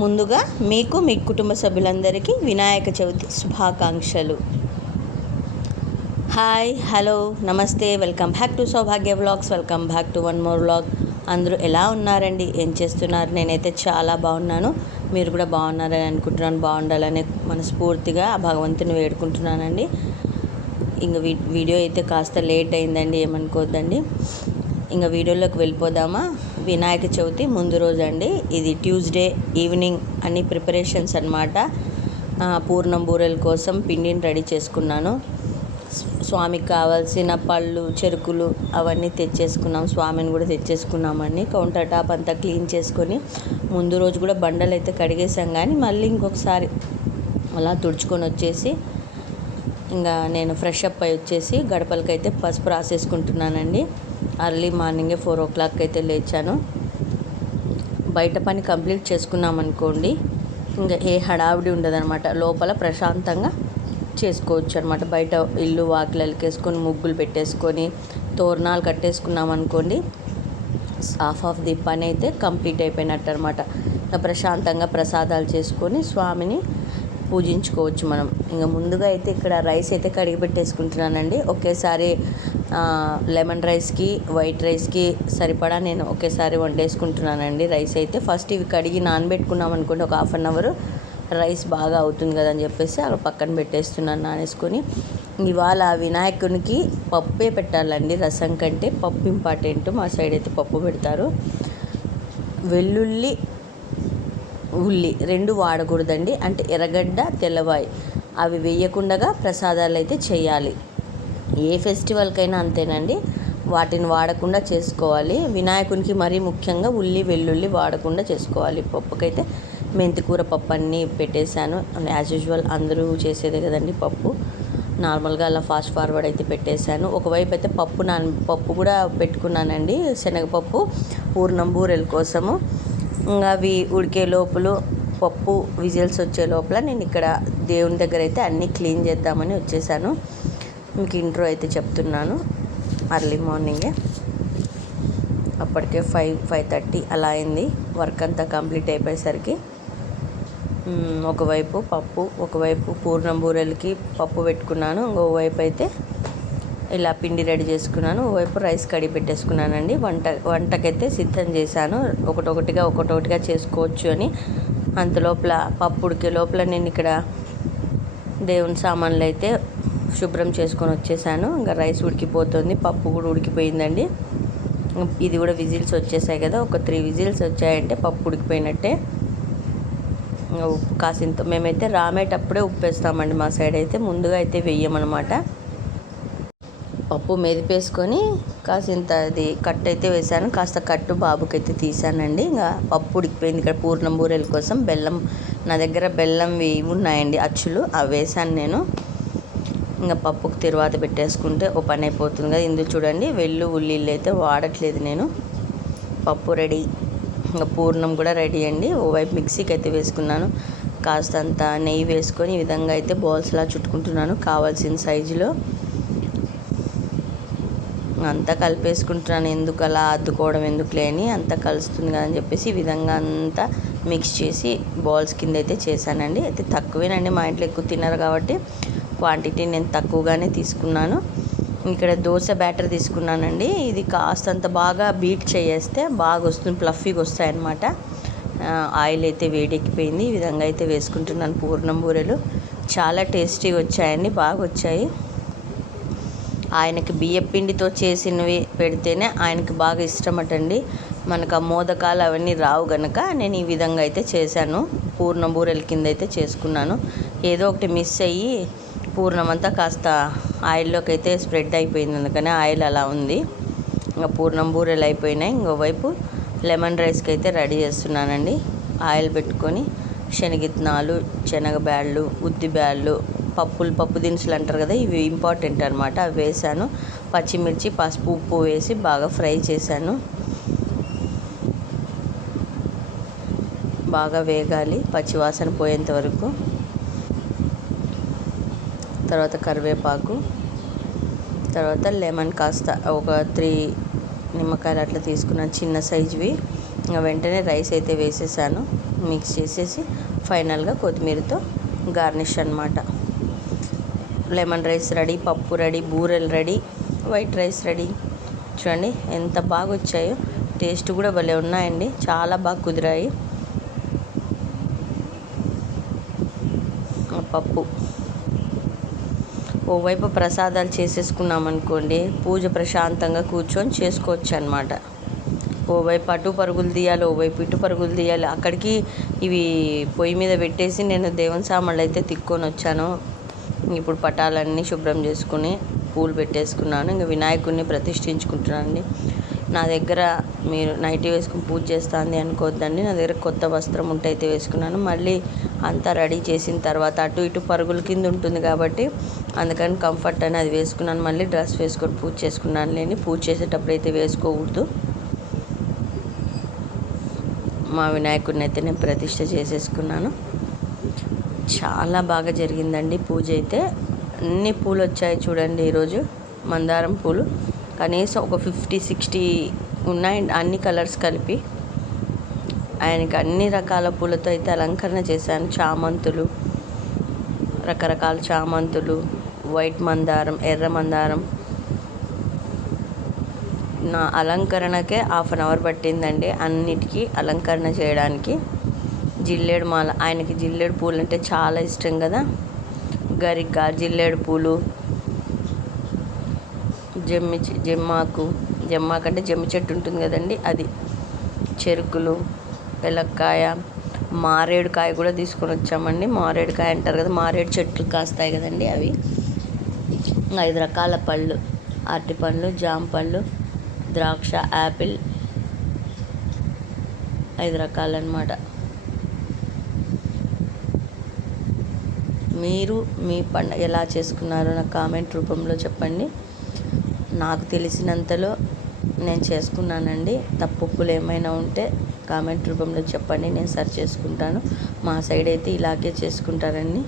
ముందుగా మీకు మీ కుటుంబ సభ్యులందరికీ వినాయక చవితి శుభాకాంక్షలు. హాయ్ హలో నమస్తే welcome back to Saubhagya vlogs welcome back to one more vlog. అందరూ ఎలా ఉన్నారండి? ఏం చేస్తున్నారు? నేనైతే చాలా బాగున్నాను. మీరు కూడా బాగున్నారని అనుకుంటున్నాను బాగుండాలని మనస్ఫూర్తిగా ఆ భగవంతుని వేడుకుంటున్నానండి. ఇంక వీడియో అయితే కాస్త లేట్ అయిందండి ఏమనుకోవద్దండి ఇంకా వీడియోలోకి వెళ్ళిపోదామా? వినాయక చవితి ముందు రోజు అండి ఇది ట్యూస్డే ఈవినింగ్ అన్ని ప్రిపరేషన్స్ అనమాట పూర్ణం బూరెల కోసం పిండిని రెడీ చేసుకున్నాను. స్వామికి కావాల్సిన పళ్ళు చెరుకులు అవన్నీ తెచ్చేసుకున్నాం. స్వామిని కూడా తెచ్చేసుకున్నామండి. కౌంటర్ టాప్ అంతా క్లీన్ చేసుకొని ముందు రోజు కూడా బండలు అయితే కడిగేసాం కానీ మళ్ళీ ఇంకొకసారి అలా తుడుచుకొని వచ్చేసి ఇంకా నేను ఫ్రెష్ అప్ అయి వచ్చేసి గడపలకైతే పసుపు రాసేసుకుంటున్నానండి. అర్లీ మార్నింగే ఫోర్ ఓ క్లాక్ అయితే లేచాను. బయట పని కంప్లీట్ చేసుకున్నాం అనుకోండి ఇంకా ఏ హడావిడి ఉండదనమాట లోపల ప్రశాంతంగా చేసుకోవచ్చు అనమాట బయట ఇల్లు వాకిలకేసుకొని ముగ్గులు పెట్టేసుకొని తోరణాలు కట్టేసుకున్నాం అనుకోండి హాఫ్ ఆఫ్ ది పని అయితే కంప్లీట్ అయిపోయినట్టు అనమాట ప్రశాంతంగా ప్రసాదాలు చేసుకొని స్వామిని పూజించుకోవచ్చు మనం. ఇంకా ముందుగా అయితే ఇక్కడ రైస్ అయితే కడిగి పెట్టేసుకుంటున్నానండి. ఒకేసారి లెమన్ రైస్కి వైట్ రైస్కి సరిపడా నేను ఒకేసారి వండేసుకుంటున్నానండి. రైస్ అయితే ఫస్ట్ ఇవి కడిగి నానబెట్టుకున్నాం అనుకోండి ఒక హాఫ్ అన్ అవర్ రైస్ బాగా అవుతుంది కదా అని చెప్పేసి అక్కడ పక్కన పెట్టేస్తున్నాను నానేసుకొని. ఇవాళ వినాయకునికి పప్పే పెట్టాలండి. రసం కంటే పప్పు ఇంపార్టెంట్. మా సైడ్ అయితే పప్పు పెడతారు. వెల్లుల్లి ఉల్లి రెండు వాడకూడదండి. అంటే ఎర్రగడ్డ తెల్లవాయి. అవి వేయకుండా ప్రసాదాలు అయితే చేయాలి. ఏ ఫెస్టివల్కైనా అంతేనండి. వాటిని వాడకుండా చేసుకోవాలి. వినాయకునికి మరీ ముఖ్యంగా ఉల్లి వెల్లుల్లి వాడకుండా చేసుకోవాలి. పప్పుకైతే మెంతికూర పప్పు అన్నీ పెట్టేశాను. యాజ్ యూజువల్ అందరూ చేసేదే కదండి పప్పు. నార్మల్గా అలా ఫాస్ట్ ఫార్వర్డ్ అయితే పెట్టేశాను. ఒకవైపు అయితే పప్పు నాన్ పప్పు కూడా పెట్టుకున్నానండి. శనగపప్పు పూర్ణం బూరెల కోసము. అవి ఉడికే లోపల పప్పు విజిల్స్ వచ్చే లోపల నేను ఇక్కడ దేవుని దగ్గర అయితే అన్నీ క్లీన్ చేద్దామని వచ్చేసాను. మీకు ఇంట్రో అయితే చెప్తున్నాను. అర్లీ మార్నింగే అప్పటికే ఫైవ్ ఫైవ్ థర్టీ అలా అయింది. వర్క్ అంతా కంప్లీట్ అయిపోయేసరికి ఒకవైపు పప్పు ఒకవైపు పూర్ణం బూరెలకి పప్పు పెట్టుకున్నాను. ఇంకోవైపు అయితే ఇలా పిండి రెడీ చేసుకున్నాను. ఓవైపు రైస్ కడిగి పెట్టేసుకున్నానండి. వంట వంటకైతే సిద్ధం చేశాను. ఒకటొకటిగా ఒకటొకటిగా చేసుకోవచ్చు అని. అంత లోపల పప్పు ఉడికే లోపల నేను ఇక్కడ దేవుని సామాన్లు అయితే శుభ్రం చేసుకొని వచ్చేసాను. ఇంకా రైస్ ఉడికిపోతుంది. పప్పు కూడా ఉడికిపోయిందండి. ఇది కూడా విజిల్స్ వచ్చేసాయి కదా. ఒక త్రీ విజిల్స్ వచ్చాయంటే పప్పు ఉడికిపోయినట్టే. ఉప్పు కాసింత మేమైతే రామేటప్పుడే ఉప్పు వేస్తామండి మా సైడ్ అయితే. ముందుగా అయితే వెయ్యమన్నమాట. పప్పు మెదిపేసుకొని కాసింత అది కట్ అయితే వేసాను కాస్త కట్టు బాబుకి అయితే తీసానండి ఇంకా పప్పు ఉడికిపోయింది ఇక్కడ పూర్ణం బూరెల కోసం. బెల్లం నా దగ్గర బెల్లం ఉన్నాయండి అచ్చులు. అవి వేసాను నేను. ఇంకా పప్పుకు తిరువాత పెట్టేసుకుంటే ఓ పని అయిపోతుంది కదా. ఇందులో చూడండి వెళ్ళు ఉల్లిళ్ళు అయితే వాడట్లేదు నేను. పప్పు రెడీ. ఇంకా పూర్ణం కూడా రెడీ అండి. ఓవైపు మిక్సీకి అయితే వేసుకున్నాను. కాస్తంత నెయ్యి వేసుకొని ఈ విధంగా అయితే బాల్స్లా చుట్టుకుంటున్నాను కావాల్సిన సైజులో అంతా కలిపేసుకుంటున్నాను. ఎందుకు అలా అద్దుకోవడం ఎందుకు లేని అంతా కలుస్తుంది కదా అని చెప్పేసి ఈ విధంగా అంతా మిక్స్ చేసి బాల్స్ కింద అయితే చేశానండి. అయితే తక్కువేనండి మా ఇంట్లో ఎక్కువ తిన్నారు కాబట్టి. క్వాంటిటీ నేను తక్కువగానే తీసుకున్నాను. ఇక్కడ దోశ బ్యాటర్ తీసుకున్నానండి. ఇది కాస్తంత బాగా బీట్ చేస్తే బాగా వస్తుంది ప్లఫీగా వస్తాయన్నమాట ఆయిల్ అయితే వేడెక్కిపోయింది. ఈ విధంగా అయితే వేసుకుంటున్నాను పూర్ణం బూరెలు. చాలా టేస్టీగా వచ్చాయండి బాగా వచ్చాయి ఆయనకి బియ్యపిండితో చేసినవి పెడితేనే ఆయనకి బాగా ఇష్టమటండి. మనకు ఆ మోదకాలు అవన్నీ రావు గనక నేను ఈ విధంగా అయితే చేశాను. పూర్ణ బూరెల కింద అయితే చేసుకున్నాను. ఏదో ఒకటి మిస్ అయ్యి పూర్ణం అంతా కాస్త ఆయిల్లోకి అయితే స్ప్రెడ్ అయిపోయింది. అందుకని ఆయిల్ అలా ఉంది. ఇంకా పూర్ణం బూరెలు అయిపోయినాయి. ఇంకోవైపు లెమన్ రైస్కి అయితే రెడీ చేస్తున్నానండి. ఆయిల్ పెట్టుకొని శనగిత్నాలు శనగ బ్యాళ్ళు ఉద్ది బ్యాళ్ళు పప్పులు పప్పు దినుసులు అంటారు కదా ఇవి ఇంపార్టెంట్ అనమాట అవి వేసాను. పచ్చిమిర్చి పసుపు ఉప్పు వేసి బాగా ఫ్రై చేశాను. బాగా వేగాలి. పచ్చివాసన పోయేంత వరకు. తర్వాత కరివేపాకు తర్వాత లెమన్ కాస్త ఒక త్రీ నిమ్మకాయలు అట్లా తీసుకున్నాను చిన్న సైజువి. ఇంకా వెంటనే రైస్ అయితే వేసేసాను. మిక్స్ చేసేసి ఫైనల్గా కొత్తిమీరతో గార్నిష్ అనమాట లెమన్ రైస్ రెడీ పప్పు రెడీ బూరెలు రెడీ వైట్ రైస్ రెడీ. చూడండి ఎంత బాగా వచ్చాయో టేస్ట్ కూడా భలే ఉన్నాయండి. చాలా బాగా కుదిరాయి. పప్పు. ఓవైపు ప్రసాదాలు చేసేసుకున్నాం అనుకోండి పూజ ప్రశాంతంగా కూర్చొని చేసుకోవచ్చు అనమాట ఓవైపు అటు పరుగులు తీయాలి ఓవైపు ఇటు పరుగులు తీయాలి. అక్కడికి ఇవి పొయ్యి మీద పెట్టేసి నేను దేవుని సామాన్లు అయితే తిక్కొని వచ్చాను. ఇప్పుడు పటాలన్నీ శుభ్రం చేసుకుని పూలు పెట్టేసుకున్నాను. ఇంకా వినాయకుడిని ప్రతిష్ఠించుకుంటున్నానండి. నా దగ్గర మీరు నైటీ వేసుకుని పూజ చేస్తుంది అనుకోవద్దండి. నా దగ్గర కొత్త వస్త్రం ఉంటే అయితే వేసుకున్నాను. మళ్ళీ అంతా రెడీ చేసిన తర్వాత అటు ఇటు పరుగుల కింద ఉంటుంది కాబట్టి అందుకని కంఫర్ట్ అని అది వేసుకున్నాను. మళ్ళీ డ్రెస్ వేసుకొని పూజ చేసుకున్నాను. లేని పూజ చేసేటప్పుడు అయితే వేసుకోకూడదు. మా వినాయకుడిని అయితే నేను ప్రతిష్ట చేసేసుకున్నాను. చాలా బాగా జరిగిందండి పూజ అయితే. అన్ని పూలు వచ్చాయి చూడండి ఈరోజు. మందారం పూలు. కనీసం ఒక ఫిఫ్టీ సిక్స్టీ ఉన్నాయి. అన్ని కలర్స్ కలిపి. ఆయనకి అన్ని రకాల పూలతో అయితే అలంకరణ చేశాను. చామంతులు రకరకాల చామంతులు వైట్ మందారం ఎర్ర మందారం. నా అలంకరణకే హాఫ్ అన్ అవర్ పట్టిందండి. అన్నిటికీ అలంకరణ చేయడానికి జిల్లేడు మాల ఆయనకి జిల్లేడు పూలు అంటే చాలా ఇష్టం కదా. గరిక జిల్లేడు పూలు జమ్మి జమ్మాకు జమ్మాకు అంటే జమ్మి చెట్టు ఉంటుంది కదండి అది. చెరుకులు పిలక్కాయ మారేడుకాయ కూడా తీసుకొని వచ్చామండి. మారేడుకాయ అంటారు కదా మారేడు చెట్లు కాస్తాయి కదండి అవి. ఐదు రకాల పళ్ళు. అరటి పండ్లు జామ పళ్ళు ద్రాక్ష యాపిల్. ఐదు రకాలన్నమాట. మీరు మీ పండుగ ఎలా చేసుకున్నారో నాకు కామెంట్ రూపంలో చెప్పండి. నాకు తెలిసినంతలో నేను చేసుకున్నానండి. తప్పులు ఏమైనా ఉంటే కామెంట్ రూపంలో చెప్పండి నేను సర్చ్ చేసుకుంటాను. మా సైడ్ అయితే ఇలాగే చేసుకుంటారండి.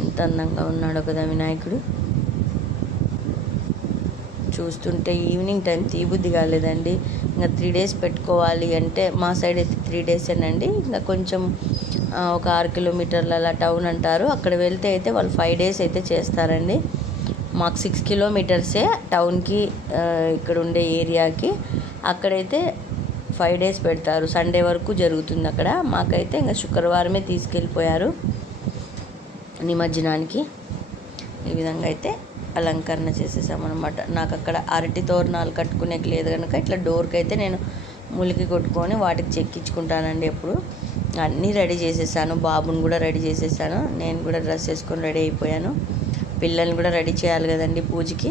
ఎంత అందంగా ఉన్నాడో కదా వినాయకుడు. చూస్తుంటే ఈవినింగ్ టైం తీబుద్ది కాలేదండి. ఇంకా త్రీ డేస్ పెట్టుకోవాలి అంటే మా సైడ్ అయితే త్రీ డేసేనండి. ఇంకా కొంచెం ఒక ఆరు కిలోమీటర్ల అలా టౌన్ అంటారు. అక్కడ వెళ్తే అయితే వాళ్ళు ఫైవ్ డేస్ అయితే చేస్తారండి. మాకు సిక్స్ కిలోమీటర్సే టౌన్కి ఇక్కడ ఉండే ఏరియాకి. అక్కడైతే ఫైవ్ డేస్ పెడతారు. సండే వరకు జరుగుతుంది అక్కడ. మాకైతే ఇంకా శుక్రవారమే తీసుకెళ్ళిపోయారు నిమజ్జనానికి. ఈ విధంగా అయితే అలంకరణ చేసేసామన్నమాట. నాకు అక్కడ అరటి తోరణాలు కట్టుకునేకి లేదు కనుక ఇట్లా డోర్కి అయితే నేను ములికి కొట్టుకొని వాటికి చెక్కించుకుంటానండి ఎప్పుడు. అన్నీ రెడీ చేసేసాను. బాబుని కూడా రెడీ చేసేసాను. నేను కూడా డ్రెస్ వేసుకొని రెడీ అయిపోయాను. పిల్లల్ని కూడా రెడీ చేయాలి కదండి పూజకి.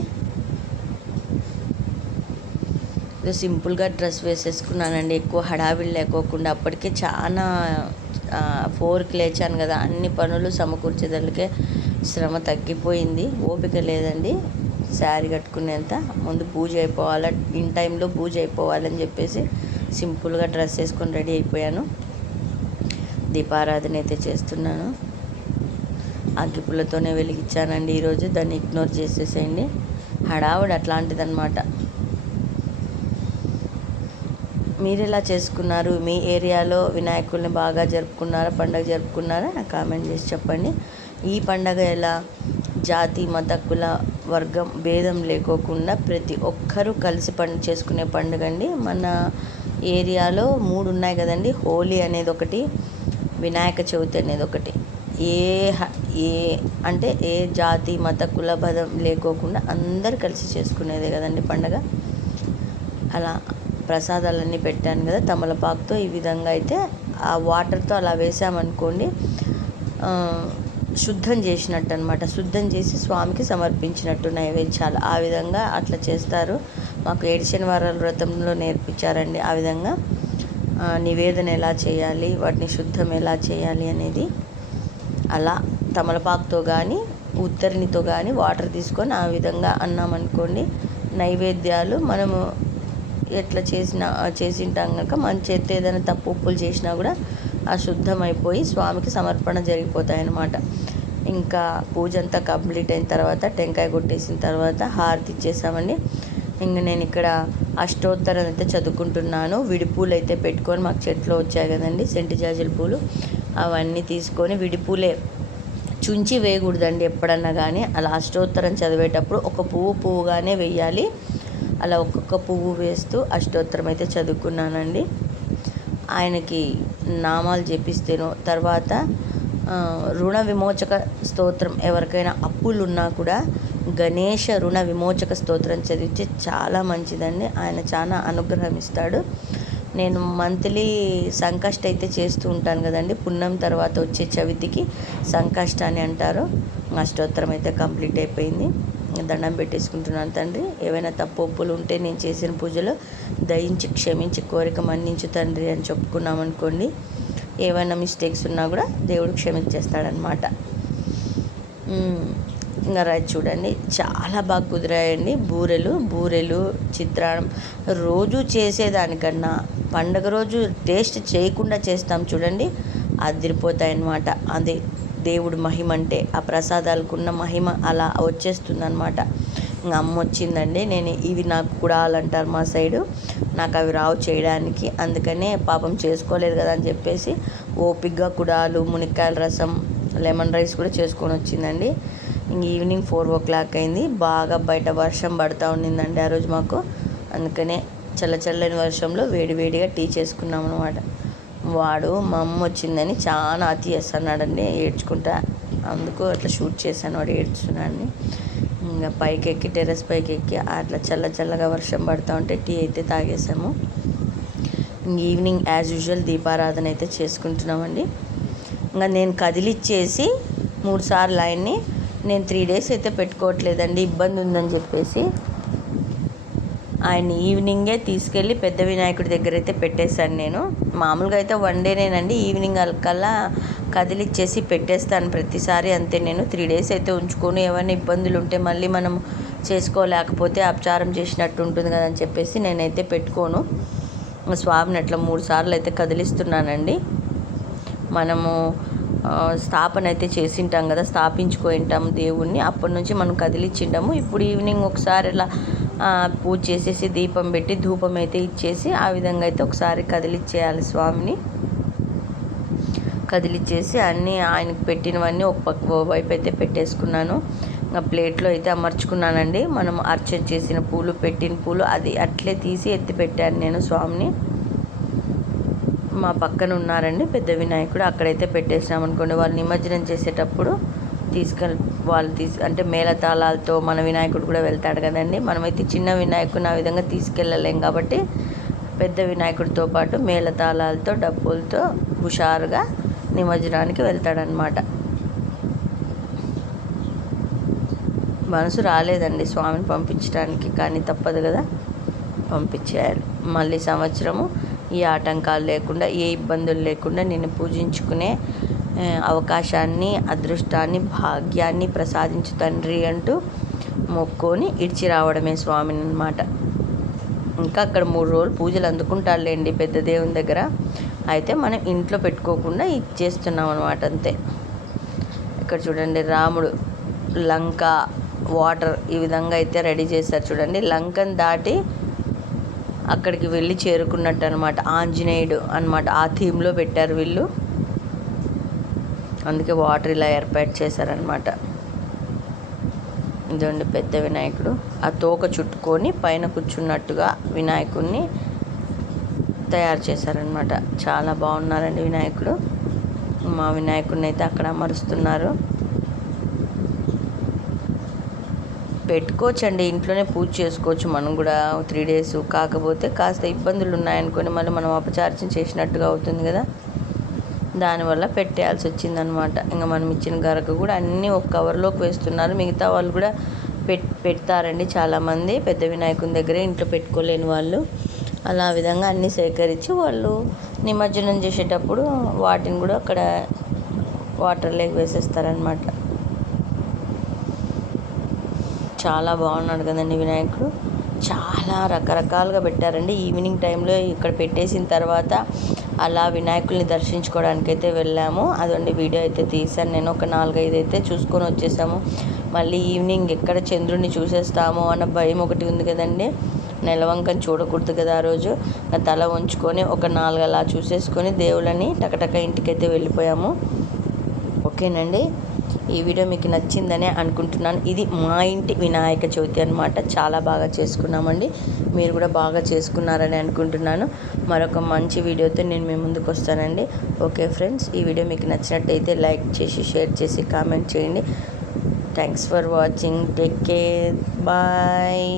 ఏదో సింపుల్గా డ్రెస్ వేసేసుకున్నానండి. ఎక్కువ హడావిడి లేకోకుండా అప్పటికే చాలా ఫోర్కి లేచాను కదా అన్ని పనులు సమకూర్చేదానికే శ్రమ తగ్గిపోయింది. ఓపిక లేదండి శారీ కట్టుకునేంత. ముందు పూజ అయిపోవాలి ఇన్ టైంలో పూజ అయిపోవాలని చెప్పేసి సింపుల్గా డ్రెస్ వేసుకొని రెడీ అయిపోయాను. దీపారాధన అయితే చేస్తున్నాను. అగ్గిపుల్లతోనే వెలిగించానండి ఈరోజు. దాన్ని ఇగ్నోర్ చేసేసేయండి. హడావుడు అట్లాంటిదన్నమాట. మీరు ఎలా చేసుకున్నారు? మీ ఏరియాలో వినాయకుల్ని బాగా జరుపుకున్నారా? పండుగ జరుపుకున్నారా? నాకు కామెంట్ చేసి చెప్పండి. ఈ పండగ ఎలా? జాతి మత కుల వర్గం భేదం లేకోకుండా ప్రతి ఒక్కరూ కలిసి పండుగ చేసుకునే పండుగ అండి. మన ఏరియాలో మూడు ఉన్నాయి కదండి. హోలీ అనేది ఒకటి వినాయక చవితి అనేది ఒకటి. ఏ ఏ అంటే ఏ జాతి మత కుల భదం లేకోకుండా అందరు కలిసి చేసుకునేదే కదండి పండగ. అలా ప్రసాదాలన్నీ పెట్టాను కదా తమలపాకుతో ఈ విధంగా అయితే ఆ వాటర్తో అలా వేసామనుకోండి శుద్ధం చేసినట్టు అనమాట శుద్ధం చేసి స్వామికి సమర్పించినట్టు నైవేద్యాలు. ఆ విధంగా అట్లా చేస్తారు. మాకు ఏడు శనివారాల వ్రతంలో నేర్పించారండి. ఆ విధంగా నివేదన ఎలా చేయాలి వాటిని శుద్ధం ఎలా చేయాలి అనేది అలా తమలపాకుతో కానీ ఉత్తరినితో కానీ వాటర్ తీసుకొని ఆ విధంగా అన్నామనుకోండి నైవేద్యాలు మనము ఎట్లా చేసిన చేసింటాం కనుక మన చేతి ఏదైనా తప్పు ఉప్పులు చేసినా కూడా అశుద్ధమైపోయి స్వామికి సమర్పణ జరిగిపోతాయి అన్నమాట ఇంకా పూజ అంతా కంప్లీట్ అయిన తర్వాత టెంకాయ కొట్టేసిన తర్వాత హారతి ఇచ్చేసామండి. ఇంకా నేను ఇక్కడ అష్టోత్తరం అయితే చదువుకుంటున్నాను. విడిపూలు అయితే పెట్టుకొని మాకు చెట్లు వచ్చాయి కదండి సెంటి జాజుల పూలు. అవన్నీ తీసుకొని విడిపూలే చుంచి వేయకూడదండి ఎప్పుడన్నా కానీ అలా అష్టోత్తరం చదివేటప్పుడు ఒక పువ్వు పువ్వుగానే వేయాలి. అలా ఒక్కొక్క పువ్వు వేస్తూ అష్టోత్తరం అయితే చదువుకున్నానండి. ఆయనకి నామాలు చెప్పిస్తేను తర్వాత రుణ విమోచక స్తోత్రం ఎవరికైనా అప్పులు ఉన్నా కూడా గణేష రుణ విమోచక స్తోత్రం చదివితే చాలా మంచిదండి. ఆయన చాలా అనుగ్రహం ఇస్తాడు. నేను మంత్లీ సంకష్ట అయితే చేస్తూ ఉంటాను కదండి. పున్నం తర్వాత వచ్చే చవితికి సంకష్ట అని అంటారు. అష్టోత్తరం అయితే కంప్లీట్ అయిపోయింది. దండం పెట్టేసుకుంటున్నాను తండ్రి. ఏవైనా తప్పొప్పులు ఉంటే నేను చేసిన పూజలో దయించి క్షమించి కోరిక మన్నించు తండ్రి అని చెప్పుకున్నాం అనుకోండి. ఏమైనా మిస్టేక్స్ ఉన్నా కూడా దేవుడు క్షమించేస్తాడనమాట ఇంకా రైట్ చూడండి. చాలా బాగా కుదిరాయండి. బూరెలు బూరెలు చిత్రాన్నం. రోజు చేసేదానికన్నా పండగ రోజు టేస్ట్ చేయకుండా చేస్తాం చూడండి. అదిరిపోతాయన్నమాట. అదే దేవుడు మహిమ అంటే ఆ ప్రసాదాలకున్న మహిమ అలా వచ్చేస్తుంది అనమాట ఇంకా అమ్మ వచ్చిందండి నేను ఇవి నాకు కుడాలంటారు మా సైడు. నాకు అవి రావు చేయడానికి అందుకనే పాపం చేసుకోలేదు కదా అని చెప్పేసి ఓపిగ్గా కుడాలు మునిక్కాయల రసం లెమన్ రైస్ కూడా చేసుకొని వచ్చిందండి. ఇంక ఈవినింగ్ ఫోర్ ఓ క్లాక్ అయింది బాగా బయట వర్షం పడుతూ ఉండిందండి ఆ రోజు మాకు. అందుకనే చల్ల చల్లని వర్షంలో వేడి వేడిగా టీ చేసుకున్నాం అనమాట వాడు మా అమ్మ వచ్చిందని చాలా అతి చేస్తున్నాడండి ఏడ్చుకుంటా. అందుకు అట్లా షూట్ చేశాను వాడు ఏడ్చున్నాడని ఇంకా పైకి ఎక్కి టెర్రస్ పైకి ఎక్కి అట్లా చల్ల చల్లగా వర్షం పడుతూ ఉంటే టీ అయితే తాగేసాము ఈవినింగ్ యాజ్ యూజువల్ దీపారాధన అయితే చేసుకుంటున్నామండి. ఇంకా నేను కదిలిచ్చేసి మూడు సార్లు ఆయన్ని నేను త్రీ డేస్ అయితే పెట్టుకోవట్లేదండి ఇబ్బంది ఉందని చెప్పేసి. ఆయన ఈవినింగే తీసుకెళ్ళి పెద్ద వినాయకుడి దగ్గర అయితే పెట్టేశాను నేను. మామూలుగా అయితే వన్ డేనేనండి ఈవినింగ్ కల్లా కదిలిచ్చేసి పెట్టేస్తాను ప్రతిసారి అంతే నేను. త్రీ డేస్ అయితే ఉంచుకొని ఏమైనా ఇబ్బందులు ఉంటే మళ్ళీ మనం చేసుకోలేకపోతే అపచారం చేసినట్టు ఉంటుంది కదా అని చెప్పేసి నేనైతే పెట్టుకోను. స్వామిని అట్లా మూడు సార్లు అయితే కదిలిస్తున్నానండి. మనము స్థాపన అయితే చేసింటాం కదా స్థాపించుకుంటాం దేవుణ్ణి. అప్పటి నుంచి మనం కదిలిచ్చింటాము. ఇప్పుడు ఈవినింగ్ ఒకసారి ఇలా పూజ చేసేసి దీపం పెట్టి ధూపం అయితే ఇచ్చేసి ఆ విధంగా అయితే ఒకసారి కదిలిచ్చేయాలి స్వామిని. కదిలిచ్చేసి అన్నీ ఆయనకు పెట్టినవన్నీ ఒక పక్క వైపు అయితే పెట్టేసుకున్నాను. ఇంకా ప్లేట్లో అయితే అమర్చుకున్నానండి. మనం అర్చన చేసిన పూలు పెట్టిన పూలు అది అట్లే తీసి ఎత్తి పెట్టాను నేను స్వామిని. మా పక్కన ఉన్నారండి పెద్ద వినాయకుడు. అక్కడైతే పెట్టేసినామనుకోండి అనుకోండి వాళ్ళు నిమజ్జనం చేసేటప్పుడు తీసుకెళ్ళి వాళ్ళు తీసు అంటే మేళతాళాలతో మన వినాయకుడు కూడా వెళ్తాడు కదండి. మనమైతే చిన్న వినాయకుడిని ఆ విధంగా తీసుకెళ్ళలేం కాబట్టి పెద్ద వినాయకుడితో పాటు మేళతాళాలతో డబ్బులతో హుషారుగా నిమజ్జనానికి వెళ్తాడనమాట మనసు రాలేదండి స్వామిని పంపించడానికి కానీ తప్పదు కదా. పంపించేయాలి. మళ్ళీ సంవత్సరము ఏ ఆటంకాలు లేకుండా ఏ ఇబ్బందులు లేకుండా నేను పూజించుకునే అవకాశాన్ని అదృష్టాన్ని భాగ్యాన్ని ప్రసాదించు తండ్రి అంటూ మొక్కుని ఇడిచి రావడమే స్వామిని అనమాట ఇంకా అక్కడ మూడు రోజులు పూజలు అందుకుంటారులేండి పెద్ద దేవుని దగ్గర. అయితే మనం ఇంట్లో పెట్టుకోకుండా ఇచ్చేస్తున్నాం అనమాట అంతే. ఇక్కడ చూడండి రాముడు లంక వాటర్ ఈ విధంగా అయితే రెడీ చేశారు చూడండి. లంకను దాటి అక్కడికి వెళ్ళి చేరుకున్నట్టు అనమాట ఆంజనేయుడు అనమాట ఆ థీమ్లో పెట్టారు వీళ్ళు. అందుకే వాటర్ ఇలా ఏర్పాటు చేశారనమాట ఇదండి పెద్ద వినాయకుడు. ఆ తోక చుట్టుకొని పైన కూర్చున్నట్టుగా వినాయకుడిని తయారు చేశారనమాట చాలా బాగున్నారండి వినాయకుడు. మా వినాయకుడిని అయితే అక్కడ అమరుస్తున్నారు. పెట్టుకోవచ్చండి. ఇంట్లోనే పూజ చేసుకోవచ్చు. మనం కూడా త్రీ డేస్ కాకపోతే కాస్త ఇబ్బందులు ఉన్నాయనుకొని మళ్ళీ మనం అపచార్చన చేసినట్టుగా అవుతుంది కదా. దానివల్ల పెట్టేయాల్సి వచ్చిందనమాట ఇంకా మనం ఇచ్చిన గరక కూడా అన్నీ ఒక కవర్లోకి వేస్తున్నారు. మిగతా వాళ్ళు కూడా పెట్ పెడతారండి చాలామంది. పెద్ద వినాయకుని దగ్గరే ఇంట్లో పెట్టుకోలేని వాళ్ళు. అలా విధంగా అన్నీ సేకరించి వాళ్ళు నిమజ్జనం చేసేటప్పుడు వాటిని కూడా అక్కడ వాటర్లోకి వేసేస్తారనమాట. చాలా బాగున్నాడు కదండి వినాయకుడు. చాలా రకరకాలుగా పెట్టారండి. ఈవినింగ్ టైంలో ఇక్కడ పెట్టేసిన తర్వాత అలా వినాయకుల్ని దర్శించుకోవడానికి అయితే వెళ్ళాము. అదండి వీడియో అయితే తీశాను. నేను ఒక నాలుగైదు అయితే చూసుకొని వచ్చేసాము. మళ్ళీ ఈవినింగ్ ఎక్కడ చంద్రుడిని చూసేస్తామో అన్న భయం ఒకటి ఉంది కదండి. నెలవంకని చూడకూడదు కదా ఆ రోజు. తల ఉంచుకొని ఒక నాలుగు అలా చూసేసుకొని దేవుళ్ళని టకటక ఇంటికైతే వెళ్ళిపోయాము. ఓకేనండి. ఈ వీడియో మీకు నచ్చిందనే అనుకుంటున్నాను. ఇది మా ఇంటి వినాయక చవితి అనమాట చాలా బాగా చేసుకున్నామండి. మీరు కూడా బాగా చేసుకున్నారని అనుకుంటున్నాను. మరొక మంచి వీడియోతో నేను మీ ముందుకు వస్తానండి. ఓకే ఫ్రెండ్స్ ఈ వీడియో మీకు నచ్చినట్టయితే లైక్ చేసి షేర్ చేసి కామెంట్ చేయండి. Thanks for watching. Take care. Bye.